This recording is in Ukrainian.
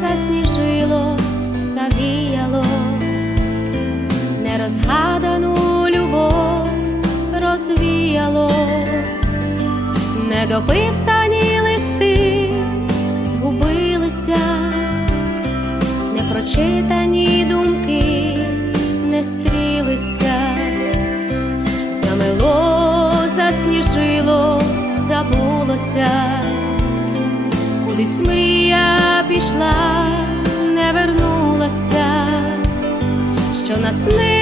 засніжило, завіяло, нерозгадану любов розвіяло, недописані листи згубилися, непрочитані думки не стрілися, замело, засніжило, забулося кудись мрія пішла, не вернулася, що наснила